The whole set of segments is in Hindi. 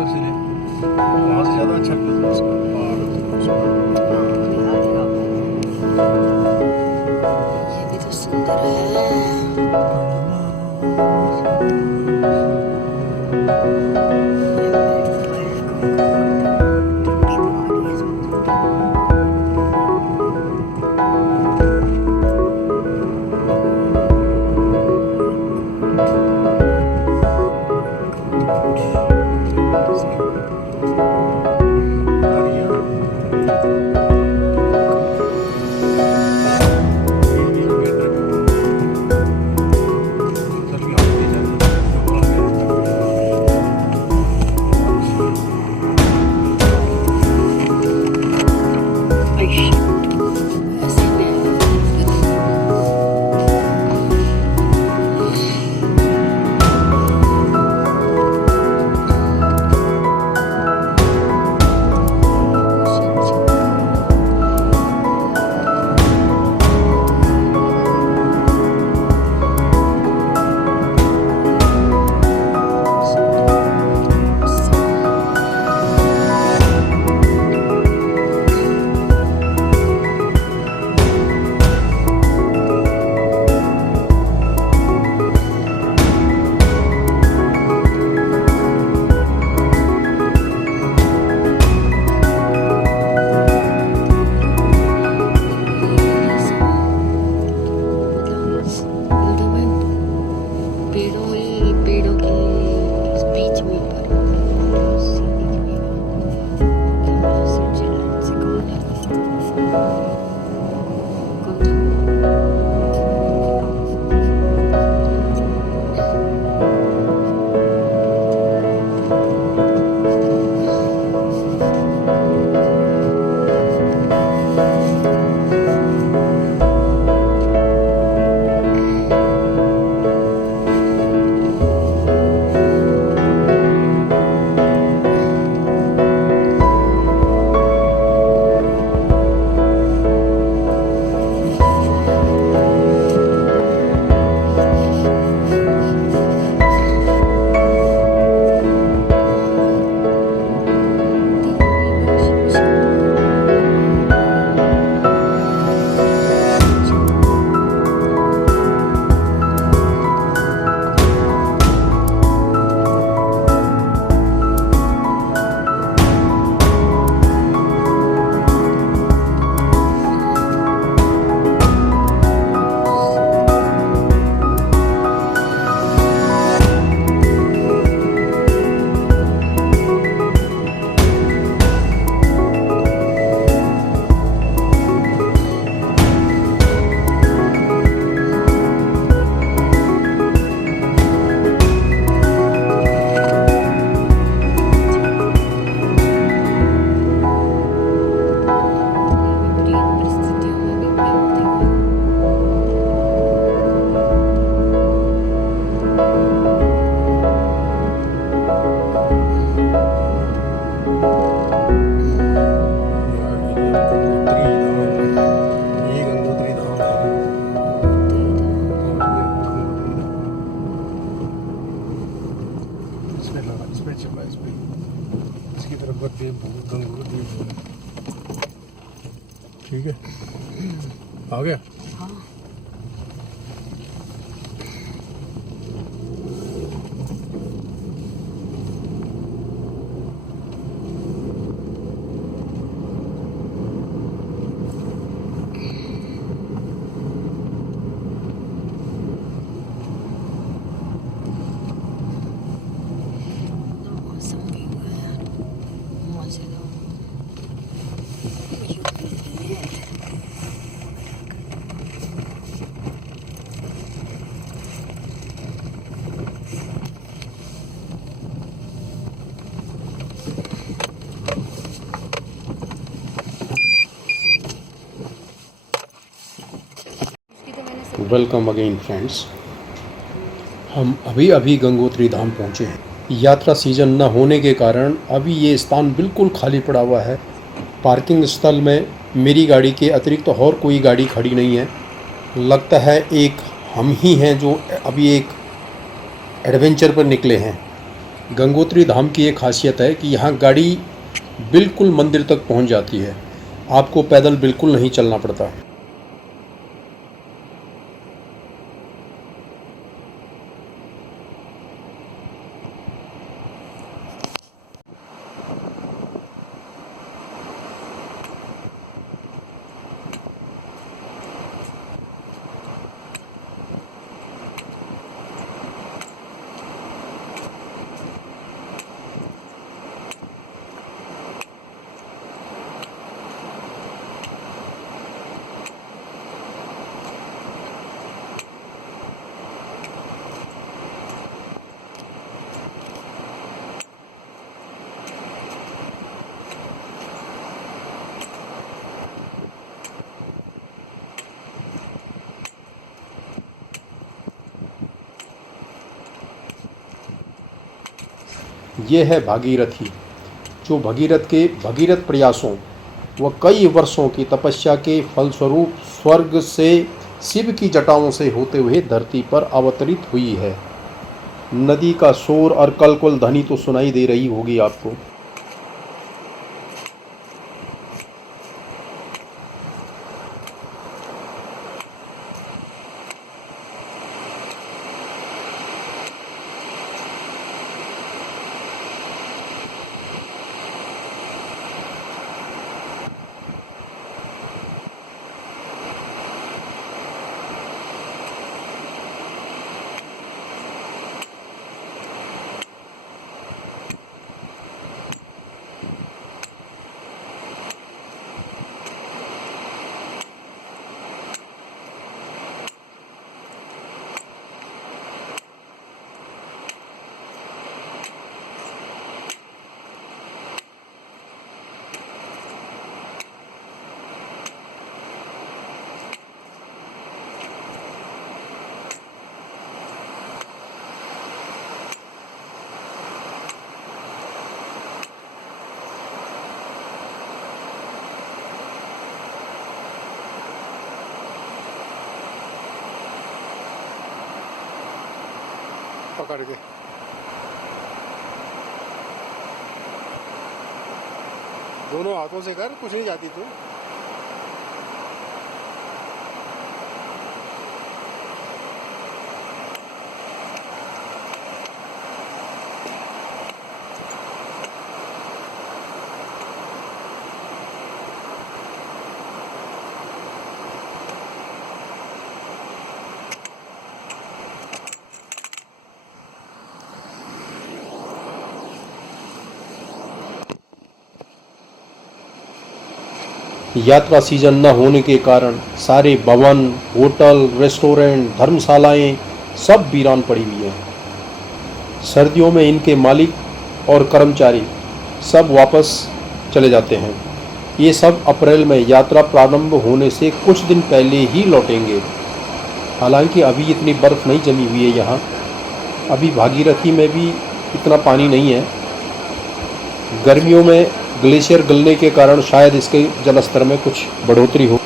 वहाँ से ज़्यादा अच्छा व्यू था इसका ये भी तो सुंदर है। पेड़ों के बीच में इसकी तरफ गंगोर देव ठीक है आ गया। हाँ। Welcome again friends. हम अभी गंगोत्री धाम पहुँचे हैं। यात्रा सीजन न होने के कारण अभी ये स्थान बिल्कुल खाली पड़ा हुआ है। पार्किंग स्थल में मेरी गाड़ी के अतिरिक्त तो और कोई गाड़ी खड़ी नहीं है। लगता है एक हम ही हैं जो अभी एक एडवेंचर पर निकले हैं। गंगोत्री धाम की एक खासियत है कि यहाँ गाड़ी बिल्कुल मंदिर तक पहुँच जाती है, आपको पैदल बिल्कुल नहीं चलना पड़ता। ये है भागीरथी, जो भगीरथ के भगीरथ प्रयासों व कई वर्षों की तपस्या के फलस्वरूप स्वर्ग से शिव की जटाओं से होते हुए धरती पर अवतरित हुई है। नदी का शोर और कलकल ध्वनि तो सुनाई दे रही होगी आपको। पकड़ के दोनों हाथों से कर, कुछ नहीं जाती तू। यात्रा सीजन न होने के कारण सारे भवन, होटल, रेस्टोरेंट, धर्मशालाएं सब वीरान पड़ी हुई हैं। सर्दियों में इनके मालिक और कर्मचारी सब वापस चले जाते हैं। ये सब अप्रैल में यात्रा प्रारंभ होने से कुछ दिन पहले ही लौटेंगे। हालांकि अभी इतनी बर्फ़ नहीं जमी हुई है यहाँ, अभी भागीरथी में भी इतना पानी नहीं है। गर्मियों में ग्लेशियर गलने के कारण शायद इसके जलस्तर में कुछ बढ़ोतरी हो।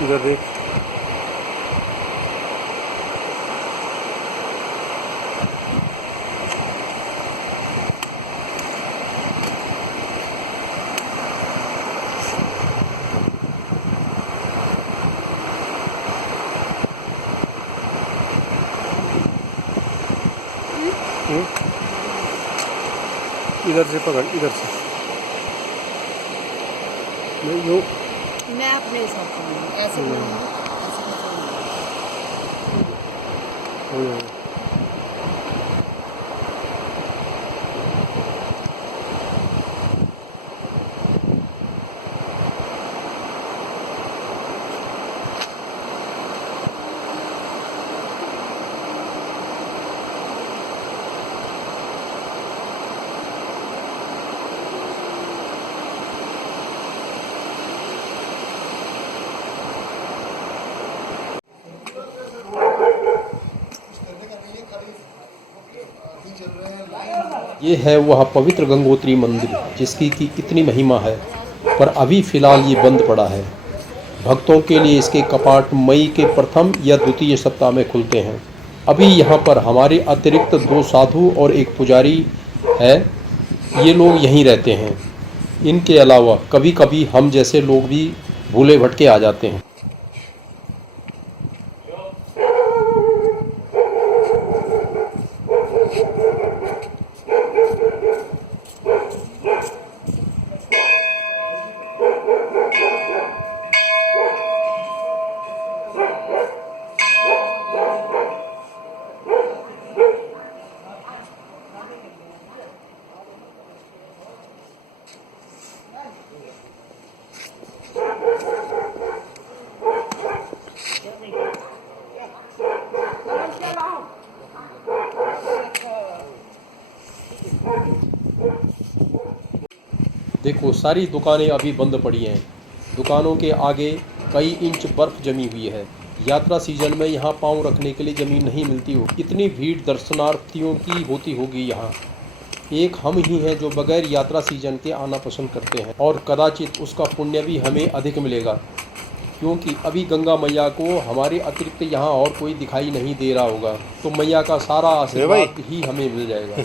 इधर देख। इधर से पकड़, इधर से नहीं जो मैं अपने हिसाब से बनाऊंगी, ऐसे बनाऊंगी, ऐसे बनाऊंगी। हो जाएगा। ये है वह पवित्र गंगोत्री मंदिर जिसकी की कितनी महिमा है, पर अभी फ़िलहाल ये बंद पड़ा है। भक्तों के लिए इसके कपाट मई के प्रथम या द्वितीय सप्ताह में खुलते हैं। अभी यहाँ पर हमारे अतिरिक्त 2 साधु और एक पुजारी है, ये लोग यहीं रहते हैं। इनके अलावा कभी कभी हम जैसे लोग भी भूले भटके आ जाते हैं। देखो सारी दुकानें अभी बंद पड़ी हैं। दुकानों के आगे कई इंच बर्फ जमी हुई है। यात्रा सीजन में यहाँ पाँव रखने के लिए ज़मीन नहीं मिलती हो। इतनी भीड़ दर्शनार्थियों की होती होगी यहाँ। एक हम ही हैं जो बगैर यात्रा सीजन के आना पसंद करते हैं, और कदाचित उसका पुण्य भी हमें अधिक मिलेगा, क्योंकि अभी गंगा मैया को हमारे अतिरिक्त यहाँ और कोई दिखाई नहीं दे रहा होगा। तो मैया का सारा आशीर्वाद ही हमें मिल जाएगा।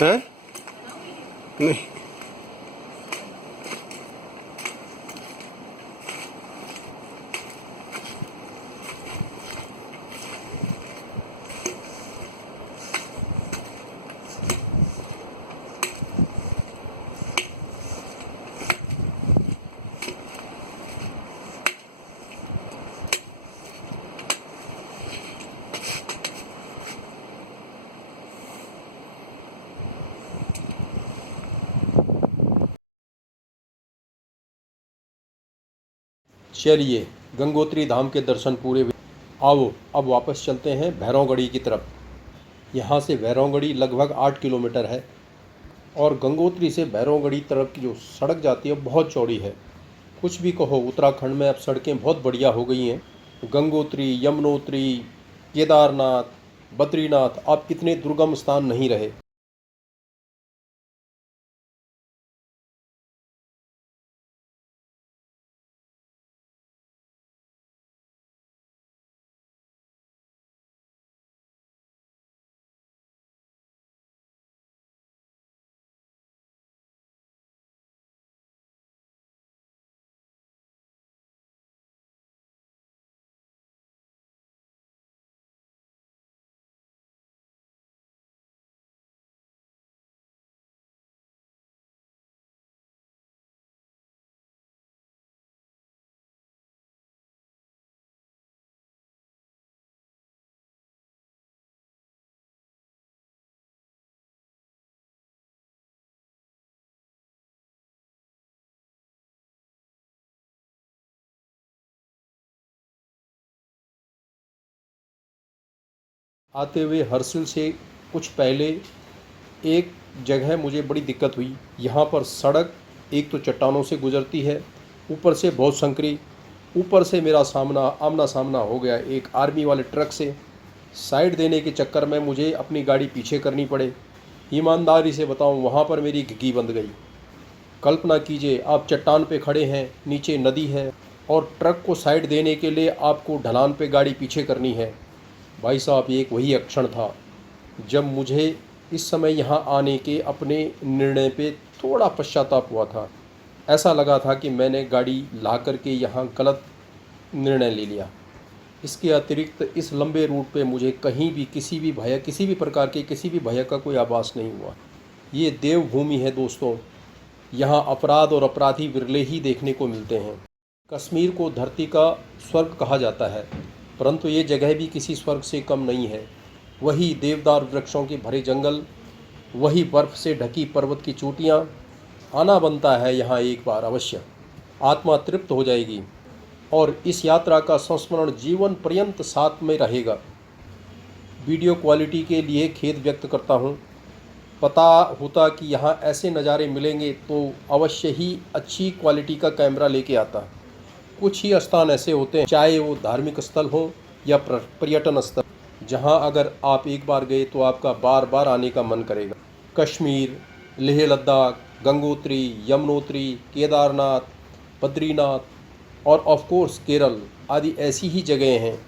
हैं? नहीं। चलिए गंगोत्री धाम के दर्शन पूरे हुए। आओ अब वापस चलते हैं भैरवगढ़ी की तरफ। यहाँ से भैरवगढ़ी लगभग 8 किलोमीटर है, और गंगोत्री से भैरवगढ़ी तरफ की जो सड़क जाती है बहुत चौड़ी है। कुछ भी कहो, उत्तराखंड में अब सड़कें बहुत बढ़िया हो गई हैं। गंगोत्री, यमुनोत्री, केदारनाथ, बद्रीनाथ अब इतने दुर्गम स्थान नहीं रहे। आते हुए हर्सिल से कुछ पहले एक जगह मुझे बड़ी दिक्कत हुई। यहाँ पर सड़क एक तो चट्टानों से गुजरती है, ऊपर से बहुत संकरी, ऊपर से मेरा आमना सामना हो गया एक आर्मी वाले ट्रक से। साइड देने के चक्कर में मुझे अपनी गाड़ी पीछे करनी पड़े। ईमानदारी से बताऊं, वहाँ पर मेरी घिघी बंद गई। कल्पना कीजिए, आप चट्टान पे खड़े हैं, नीचे नदी है और ट्रक को साइड देने के लिए आपको ढलान पे गाड़ी पीछे करनी है। भाई साहब, ये एक वही क्षण था जब मुझे इस समय यहाँ आने के अपने निर्णय पे थोड़ा पश्चाताप हुआ था। ऐसा लगा था कि मैंने गाड़ी ला करके यहाँ गलत निर्णय ले लिया। इसके अतिरिक्त इस लंबे रूट पे मुझे कहीं भी किसी भी प्रकार के किसी भी भय का कोई आभास नहीं हुआ। ये देवभूमि है दोस्तों। यहाँ अपराध और अपराधी विरले ही देखने को मिलते हैं। कश्मीर को धरती का स्वर्ग कहा जाता है, परंतु ये जगह भी किसी स्वर्ग से कम नहीं है। वही देवदार वृक्षों के भरे जंगल, वही बर्फ़ से ढकी पर्वत की चोटियाँ। आना बनता है यहाँ एक बार अवश्य। आत्मा तृप्त हो जाएगी और इस यात्रा का संस्मरण जीवन पर्यंत साथ में रहेगा। वीडियो क्वालिटी के लिए खेद व्यक्त करता हूँ। पता होता कि यहाँ ऐसे नज़ारे मिलेंगे तो अवश्य ही अच्छी क्वालिटी का कैमरा लेके आता। कुछ ही स्थान ऐसे होते हैं, चाहे वो धार्मिक स्थल हो या पर्यटन स्थल, जहाँ अगर आप एक बार गए तो आपका बार बार आने का मन करेगा। कश्मीर, लेह लद्दाख, गंगोत्री, यमुनोत्री, केदारनाथ, बद्रीनाथ और ऑफ कोर्स केरल आदि ऐसी ही जगहें हैं